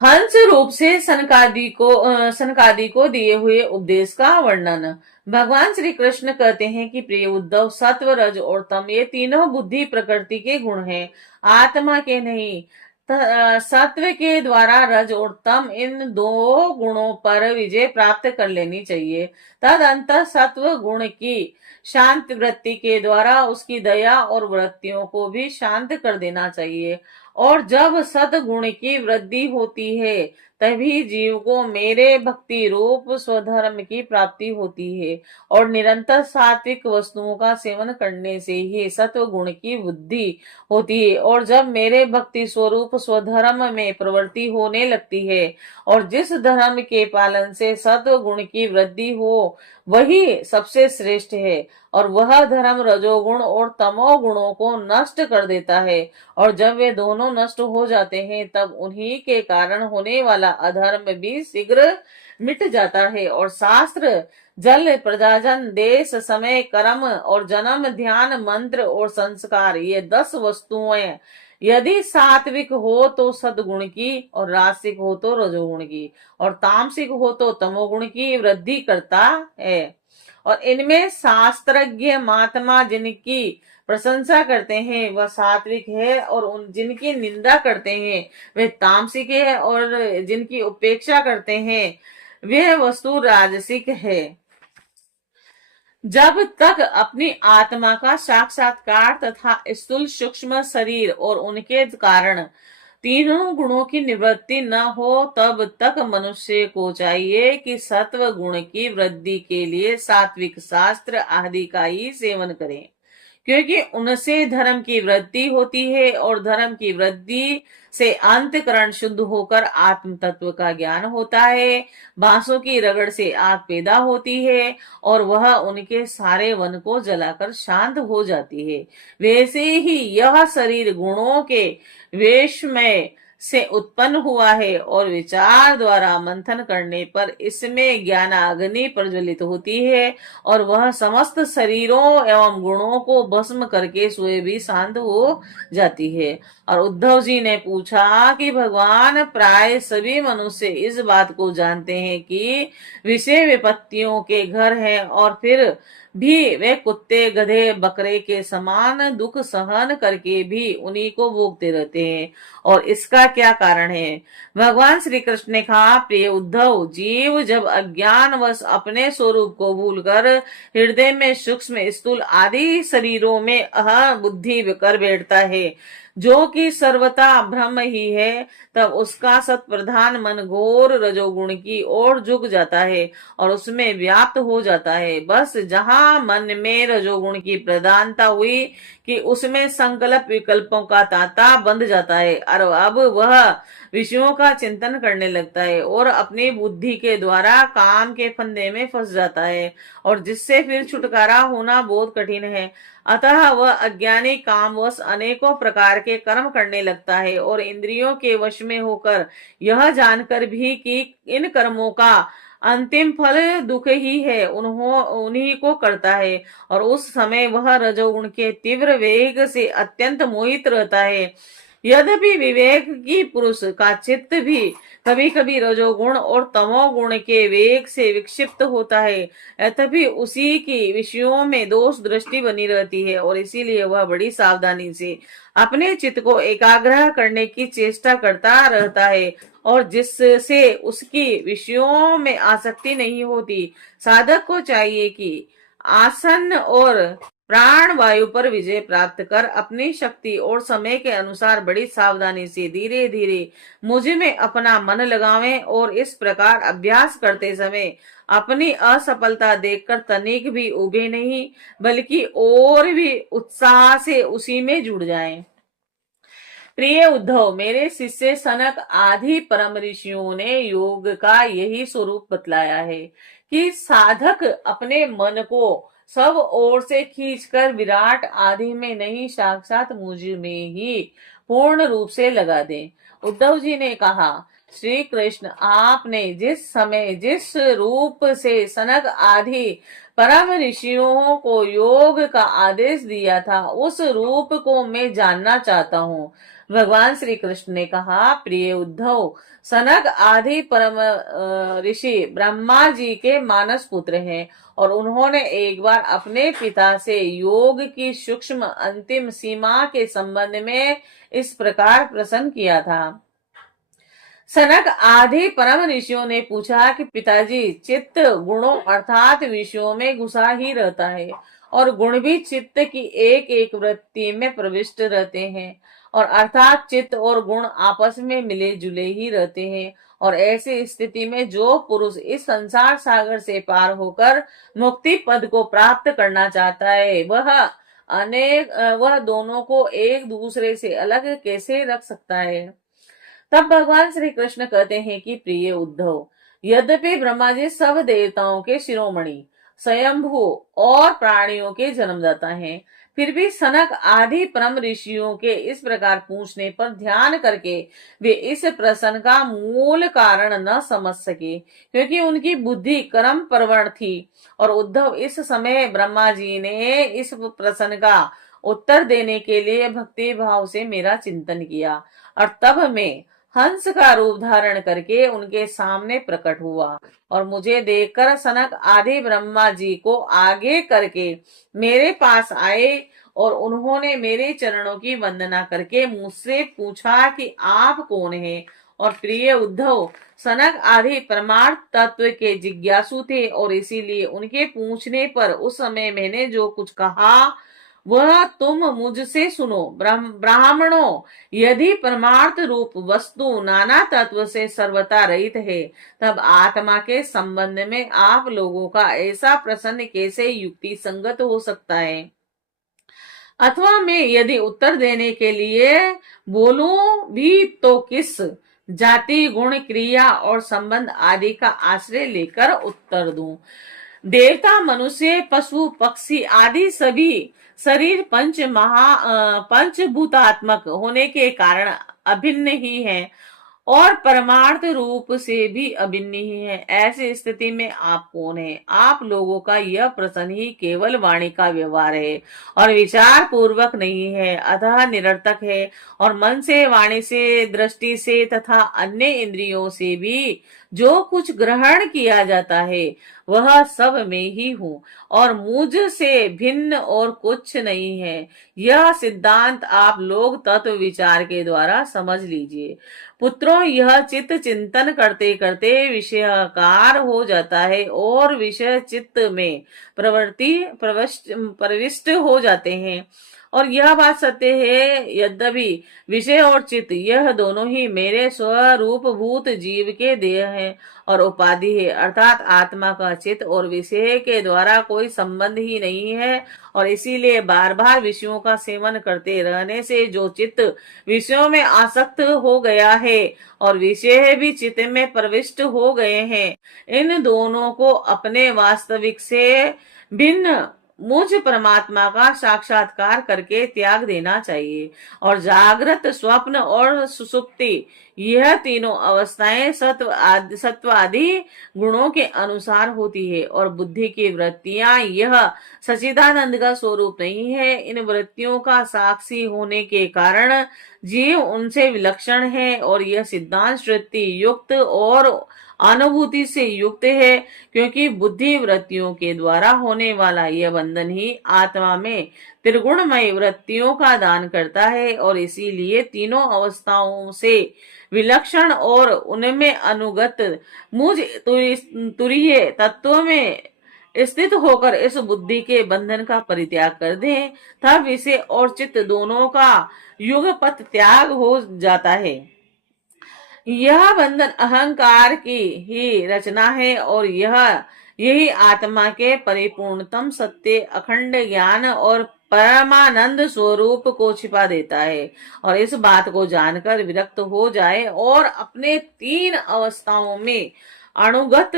हंस रूप से सनकादि को दिए हुए उपदेश का वर्णन। भगवान श्री कृष्ण कहते हैं कि प्रिय उद्धव, सत्व, रज और तम ये तीनों बुद्धि प्रकृति के गुण हैं, आत्मा के नहीं। सत्व के द्वारा रज और तम इन दो गुणों पर विजय प्राप्त कर लेनी चाहिए। तदंत सत्व गुण की शांत वृत्ति के द्वारा उसकी दया और वृत्तियों को भी शांत कर देना चाहिए। और जब सद्गुण की वृद्धि होती है, तभी जीव को मेरे भक्ति रूप स्वधर्म की प्राप्ति होती है। और निरंतर सात्विक वस्तुओं का सेवन करने से ही सत्व गुण की वृद्धि होती है। और जब मेरे भक्ति स्वरूप स्वधर्म में प्रवृत्ति होने लगती है, और जिस धर्म के पालन से सत्व गुण की वृद्धि हो, वही सबसे श्रेष्ठ है। और वह धर्म रजोगुण और तमो गुणों को नष्ट कर देता है। और जब वे दोनों नष्ट हो जाते हैं, तब उन्हीं के कारण होने वाला अधर्म भी शीघ्र मिट जाता है। और शास्त्र, जल, प्रजाजन, देश, समय, कर्म और जन्म, ध्यान, मंत्र और संस्कार, ये 10 वस्तुएं यदि सात्विक हो तो सद्गुण की, और रासिक हो तो रजोगुण की, और तामसिक हो तो तमोगुण की वृद्धि करता है। और इनमें शास्त्रज्ञ महात्मा जिनकी प्रशंसा करते हैं वह सात्विक है, और उन जिनकी निंदा करते हैं वे तामसिक है, और जिनकी उपेक्षा करते हैं वह वस्तु राजसिक है। जब तक अपनी आत्मा का साक्षात्कार तथा स्थूल सूक्ष्म शरीर और उनके कारण तीनों गुणों की निवृत्ति न हो, तब तक मनुष्य को चाहिए कि सत्व गुण की वृद्धि के लिए सात्विक शास्त्र आदि का ही सेवन करें, क्योंकि उनसे धर्म की वृद्धि होती है, और धर्म की वृद्धि से अंतःकरण शुद्ध होकर आत्म तत्व का ज्ञान होता है। बांसों की रगड़ से आग पैदा होती है, और वह उनके सारे वन को जलाकर शांत हो जाती है। वैसे ही यह शरीर गुणों के वेश में से उत्पन्न हुआ है, और विचार द्वारा मंथन करने पर इसमें ज्ञानाग्नि प्रज्वलित होती है, और वह समस्त शरीरों एवं गुणों को भस्म करके स्वयं भी शांत हो जाती है। और उद्धव जी ने पूछा कि भगवान, प्राय सभी मनुष्य इस बात को जानते हैं कि विषय विपत्तियों के घर हैं, और फिर भी वे कुत्ते, गधे, बकरे के समान दुख सहन करके भी उन्हीं को भोगते रहते हैं, और इसका क्या कारण है? भगवान श्री कृष्ण ने कहा, प्रिय उद्धव, जीव जब अज्ञानवश अपने स्वरूप को भूलकर हृदय में सूक्ष्म, स्थूल आदि शरीरों में बुद्धि कर बैठता है, जो कि सर्वथा ब्रह्म ही है, तब उसका सत प्रधान मन घोर रजोगुण की ओर झुक जाता है, और उसमें व्याप्त हो जाता है। बस जहां मन में रजोगुण की प्रधानता हुई कि उसमें संकल्प विकल्पों का तांता बंध जाता है, और अब वह विषयों का चिंतन करने लगता है, और अपनी बुद्धि के द्वारा काम के फंदे में फंस जाता है, और जिससे फिर छुटकारा होना बहुत कठिन है। अतः वह अज्ञानी कामवश अनेकों प्रकार के कर्म करने लगता है, और इंद्रियों के वश में होकर यह जानकर भी कि इन कर्मों का अंतिम फल दुख ही है, उन्हीं को करता है। और उस समय वह रजोगुण के तीव्र वेग से अत्यंत मोहित रहता है। यद्यपि विवेक की पुरुष का चित्त भी कभी कभी रजोगुण और तमोगुण के वेग से विक्षिप्त होता है, तभी उसी की विषयों में दोष दृष्टि बनी रहती है, और इसीलिए वह बड़ी सावधानी से अपने चित्त को एकाग्र करने की चेष्टा करता रहता है, और जिससे उसकी विषयों में आसक्ति नहीं होती। साधक को चाहिए कि आसन और प्राण वायु पर विजय प्राप्त कर अपनी शक्ति और समय के अनुसार बड़ी सावधानी से धीरे धीरे मुझ में अपना मन लगावें, और इस प्रकार अभ्यास करते समय अपनी असफलता देखकर तनिक भी उबे नहीं, बल्कि और भी उत्साह से उसी में जुड़ जाएं। प्रिय उद्धव, मेरे शिष्य सनक आदि परम ऋषियों ने योग का यही स्वरूप बतलाया है कि साधक अपने मन को सब ओर से खींचकर विराट आदि में नहीं, साक्षात मुझ में ही पूर्ण रूप से लगा दें। उद्धव जी ने कहा, श्री कृष्ण, आपने जिस समय जिस रूप से सनक आदि परम ऋषियों को योग का आदेश दिया था, उस रूप को मैं जानना चाहता हूँ। भगवान श्री कृष्ण ने कहा, प्रिय उद्धव, सनक आदि परम ऋषि ब्रह्मा जी के मानस पुत्र हैं, और उन्होंने एक बार अपने पिता से योग की सूक्ष्म अंतिम सीमा के संबंध में इस प्रकार प्रश्न किया था। सनक आदि परम ऋषियों ने पूछा कि पिताजी, चित्त गुणों अर्थात विषयों में घुसा ही रहता है, और गुण भी चित्त की एक एक वृत्ति में प्रविष्ट रहते हैं, और अर्थात चित्त और गुण आपस में मिले जुले ही रहते हैं। और ऐसी स्थिति में जो पुरुष इस संसार सागर से पार होकर मुक्ति पद को प्राप्त करना चाहता है, वह दोनों को एक दूसरे से अलग कैसे रख सकता है। तब भगवान श्री कृष्ण कहते हैं कि प्रिय उद्धव, यद्यपि ब्रह्मा जी सब देवताओं के शिरोमणि, स्वयंभू और प्राणियों के जन्मदाता हैं, फिर भी सनक आदि परम ऋषियों के इस प्रकार पूछने पर ध्यान करके वे इस प्रश्न का मूल कारण न समझ सके, क्योंकि उनकी बुद्धि कर्म प्रवण थी। और उद्धव, इस समय ब्रह्मा जी ने इस प्रश्न का उत्तर देने के लिए भक्ति भाव से मेरा चिंतन किया, और तब मैं हंस का रूप धारण करके उनके सामने प्रकट हुआ, और मुझे देखकर सनक आदि ब्रह्मा जी को आगे करके मेरे पास आए, और उन्होंने मेरे चरणों की वंदना करके मुझसे पूछा कि आप कौन हैं। और प्रिय उद्धव, सनक आदि परमार्थ तत्व के जिज्ञासु थे, और इसीलिए उनके पूछने पर उस समय मैंने जो कुछ कहा वह तुम मुझसे सुनो। ब्राह्मणों, यदि परमार्थ रूप वस्तु नाना तत्व से सर्वथा रहित है, तब आत्मा के संबंध में आप लोगों का ऐसा प्रश्न कैसे युक्ति संगत हो सकता है। अथवा मैं यदि उत्तर देने के लिए बोलूं भी तो किस जाति, गुण, क्रिया और संबंध आदि का आश्रय लेकर उत्तर दूं। देवता, मनुष्य, पशु, पक्षी आदि सभी शरीर पंचभूतात्मक होने के कारण अभिन्न ही है, और परमार्थ रूप से भी अभिन्न ही है। ऐसी स्थिति में आप कौन है। आप लोगों का यह प्रश्न ही केवल वाणी का व्यवहार है और विचार पूर्वक नहीं है, अतः निरर्थक है, और मन से, वाणी से, दृष्टि से तथा अन्य इंद्रियों से भी जो कुछ ग्रहण किया जाता है वह सब में ही हूँ, और मुझ से भिन्न और कुछ नहीं है। यह सिद्धांत आप लोग तत्व विचार के द्वारा समझ लीजिए। पुत्रों, यह चित्त चिंतन करते करते विषयाकार हो जाता है, और विषय चित्त में प्रविष्ट हो जाते हैं। और यह बात सत्य है, यद्यपि विषय और चित्त यह दोनों ही मेरे स्वरूप भूत जीव के देह हैं और उपाधि है, अर्थात आत्मा का चित्त और विषय के द्वारा कोई संबंध ही नहीं है। और इसीलिए बार बार विषयों का सेवन करते रहने से जो चित्त विषयों में आसक्त हो गया है और विषय भी चित्त में प्रविष्ट हो गए हैं, इन दोनों को अपने वास्तविक से भिन्न मुझ परमात्मा का साक्षात्कार करके त्याग देना चाहिए। और जागृत, स्वप्न और सुसुप्ति, यह तीनों अवस्थाएं सत्व आदि गुणों के अनुसार होती है, और बुद्धि की वृत्तियां यह सच्चिदानंद का स्वरूप नहीं है। इन वृत्तियों का साक्षी होने के कारण जीव उनसे विलक्षण है, और यह सिद्धांत श्रुति युक्त और अनुभूति से युक्त है, क्योंकि बुद्धि वृत्तियों के द्वारा होने वाला यह बंधन ही आत्मा में त्रिगुणमय वृत्तियों का दान करता है, और इसीलिए तीनों अवस्थाओं से विलक्षण और उनमें अनुगत मुझ तुरीय तत्व में स्थित होकर इस बुद्धि के बंधन का परित्याग कर दें, तब विषय और चित्त दोनों का युगपत त्याग हो जाता है। यह बंधन अहंकार की ही रचना है, और यही आत्मा के परिपूर्णतम सत्य, अखंड ज्ञान और परमानंद स्वरूप को छिपा देता है। और इस बात को जानकर विरक्त हो जाए और अपने तीन अवस्थाओं में अणुगत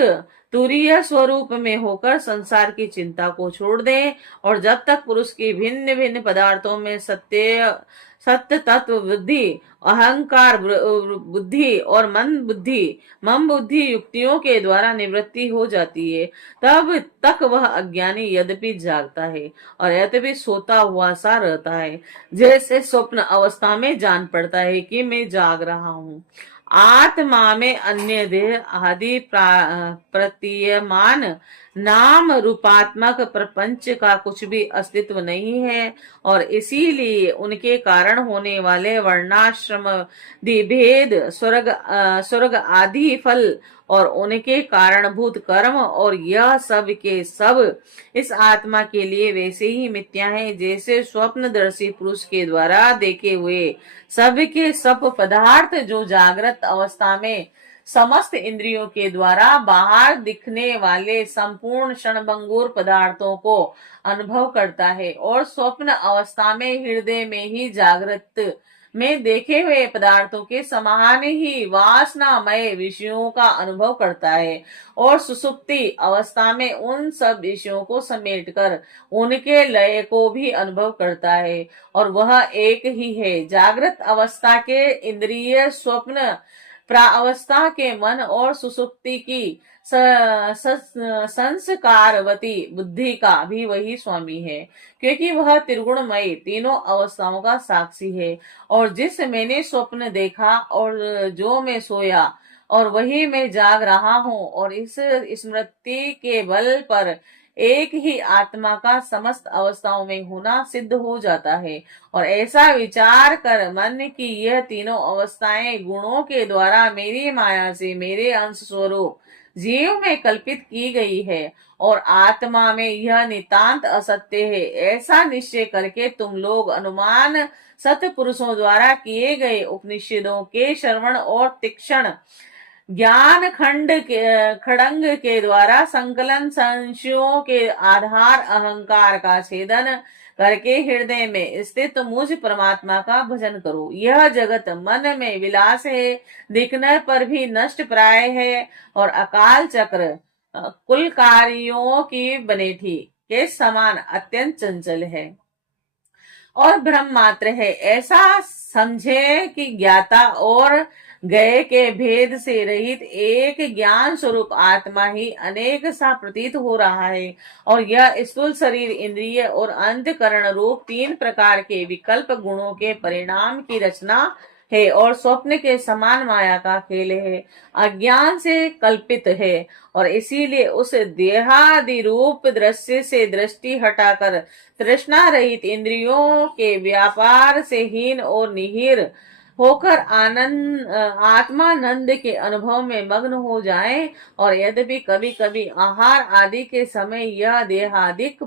तुरीय स्वरूप में होकर संसार की चिंता को छोड़ दें, और जब तक पुरुष की भिन्न भिन्न पदार्थों में सत्य तत्व बुद्धि, अहंकार बुद्धि और मन बुद्धि युक्तियों के द्वारा निवृत्ति हो जाती है, तब तक वह अज्ञानी यद्यपि जागता है और यद्यपि सोता हुआ सा रहता है, जैसे स्वप्न अवस्था में जान पड़ता है कि मैं जाग रहा हूँ। आत्मा में अन्य देह आदि प्रतीयमान नाम रूपात्मक प्रपंच का कुछ भी अस्तित्व नहीं है, और इसीलिए उनके कारण होने वाले वर्णाश्रम भेद, स्वर्ग आदि फल और उनके कारणभूत कर्म और यह सब के सब इस आत्मा के लिए वैसे ही मिथ्या है जैसे स्वप्नदर्शी पुरुष के द्वारा देखे हुए सब के सब पदार्थ जो जागृत अवस्था में समस्त इंद्रियों के द्वारा बाहर दिखने वाले संपूर्ण क्षणभंगुर पदार्थों को अनुभव करता है, और स्वप्न अवस्था में हृदय में ही जागृत में देखे हुए पदार्थों के समान ही वासनामय विषयों का अनुभव करता है, और सुसुप्ति अवस्था में उन सब विषयों को समेटकर उनके लय को भी अनुभव करता है, और वह एक ही है। जागृत अवस्था के इंद्रिय, स्वप्न प्रावस्था के मन और सुसुप्ति की संस्कारवती बुद्धि का भी वही स्वामी है, क्योंकि वह त्रिगुणमय तीनों अवस्थाओं का साक्षी है। और जिस मैंने स्वप्न देखा और जो मैं सोया और वही मैं जाग रहा हूँ, और इस स्मृति के बल पर एक ही आत्मा का समस्त अवस्थाओं में होना सिद्ध हो जाता है। और ऐसा विचार कर मन की यह तीनों अवस्थाएं गुणों के द्वारा मेरी माया से मेरे अंश स्वरूप जीव में कल्पित की गई है, और आत्मा में यह नितांत असत्य है, ऐसा निश्चय करके तुम लोग अनुमान सत्पुरुषों द्वारा किए गए उपनिषदों के श्रवण और तीक्ष्ण ज्ञान खड़ंग के द्वारा संकलन संशयों के आधार अहंकार का छेदन करके हृदय में स्थित मुझ परमात्मा का भजन करो। यह जगत मन में विलास है, दिखने पर भी नष्ट प्राय है, और अकाल चक्र कुलकारियों की बनेठी के समान अत्यंत चंचल है और भ्रम मात्र है। ऐसा समझे कि ज्ञाता और गए के भेद से रहित एक ज्ञान स्वरूप आत्मा ही अनेक सा प्रतीत हो रहा है, और यह स्थूल शरीर, इंद्रिय और अंतकरण रूप तीन प्रकार के विकल्प गुणों के परिणाम की रचना है, और स्वप्न के समान माया का खेल है, अज्ञान से कल्पित है, और इसीलिए उस देहादि रूप दृश्य से दृष्टि हटाकर तृष्णा रहित इंद्रियों के व्यापार से हीन और निहिर होकर आत्मानंद के अनुभव में मग्न हो जाए। और यद्यपि कभी कभी आहार आदि के समय यह देहादिक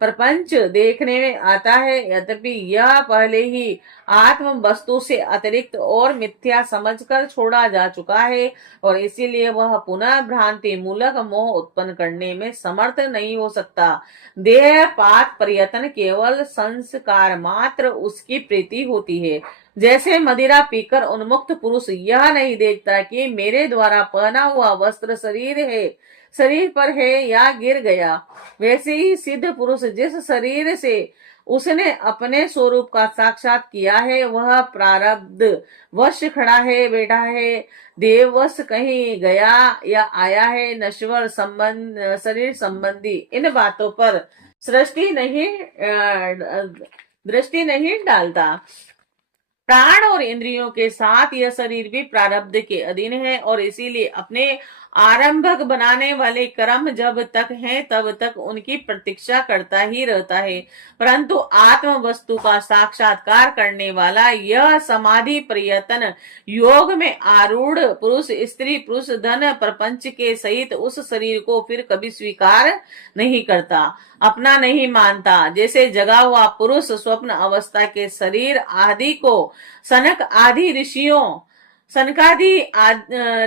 प्रपंच देखने में आता है, यद्यपि यह पहले ही आत्म वस्तु से अतिरिक्त और मिथ्या समझकर छोड़ा जा चुका है, और इसीलिए वह पुनः भ्रांति मूलक मोह उत्पन्न करने में समर्थ नहीं हो सकता। देह पात प्रयत्न केवल संस्कार मात्र उसकी प्रीति होती है। जैसे मदिरा पीकर उन्मुक्त पुरुष यह नहीं देखता कि मेरे द्वारा पहना हुआ वस्त्र शरीर पर है या गिर गया, वैसे ही सिद्ध पुरुष जिस शरीर से उसने अपने स्वरूप का साक्षात किया है वह प्रारब्ध वश खड़ा है, बैठा है, देववश कहीं गया या आया है, नश्वर शरीर संबंधी इन बातों पर दृष्टि नहीं डालता। प्राण और इंद्रियों के साथ यह शरीर भी प्रारब्ध के अधीन है, और इसीलिए अपने आरंभक बनाने वाले कर्म जब तक हैं तब तक उनकी प्रतीक्षा करता ही रहता है। परंतु आत्म वस्तु का साक्षात्कार करने वाला यह समाधि प्रयत्न योग में आरूढ़ पुरुष स्त्री पुरुष धन प्रपंच के सहित उस शरीर को फिर कभी स्वीकार नहीं करता, अपना नहीं मानता। जैसे जगा हुआ पुरुष स्वप्न अवस्था के शरीर आदि को सनक आदि ऋषियों सनकादि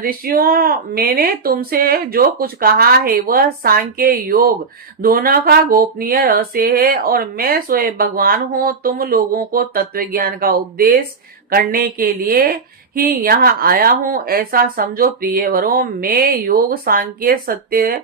ऋषियों, मैंने तुमसे जो कुछ कहा है वह सांख्य योग दोनों का गोपनीय रहस्य है, और मैं स्वयं भगवान हूँ। तुम लोगों को तत्व ज्ञान का उपदेश करने के लिए ही यहाँ आया हूँ, ऐसा समझो प्रियवरों। मैं योग, सांख्य, सत्य,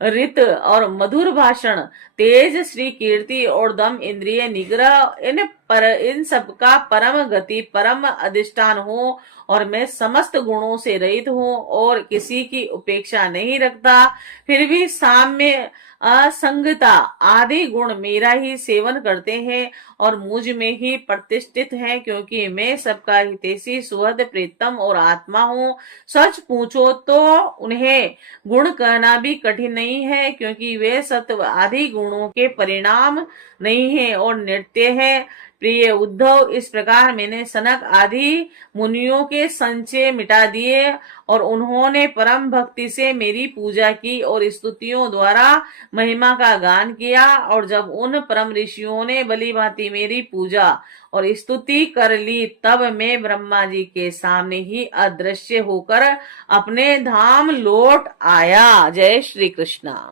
रित और मधुर भाषण, तेज, श्री कीर्ति और दम, इंद्रिय निग्रह, इन सबका परम गति, परम अधिष्ठान हूँ, और मैं समस्त गुणों से रहित हूँ और किसी की उपेक्षा नहीं रखता। फिर भी साम्य, असंगता आदि गुण मेरा ही सेवन करते हैं और मुझ में ही प्रतिष्ठित हैं, क्योंकि मैं सबका हितैषी, सुहृद, प्रीतम और आत्मा हूँ। सच पूछो तो उन्हें गुण कहना भी कठिन नहीं है, क्योंकि वे सत्व आदि गुणों के परिणाम नहीं है और नृत्य है। प्रिय उद्धव, इस प्रकार मैंने सनक आदि मुनियों के संचय मिटा दिए और उन्होंने परम भक्ति से मेरी पूजा की और स्तुतियों द्वारा महिमा का गान किया। और जब उन परम ऋषियों ने भली भांति मेरी पूजा और स्तुति कर ली, तब मैं ब्रह्मा जी के सामने ही अदृश्य होकर अपने धाम लौट आया। जय श्री कृष्णा।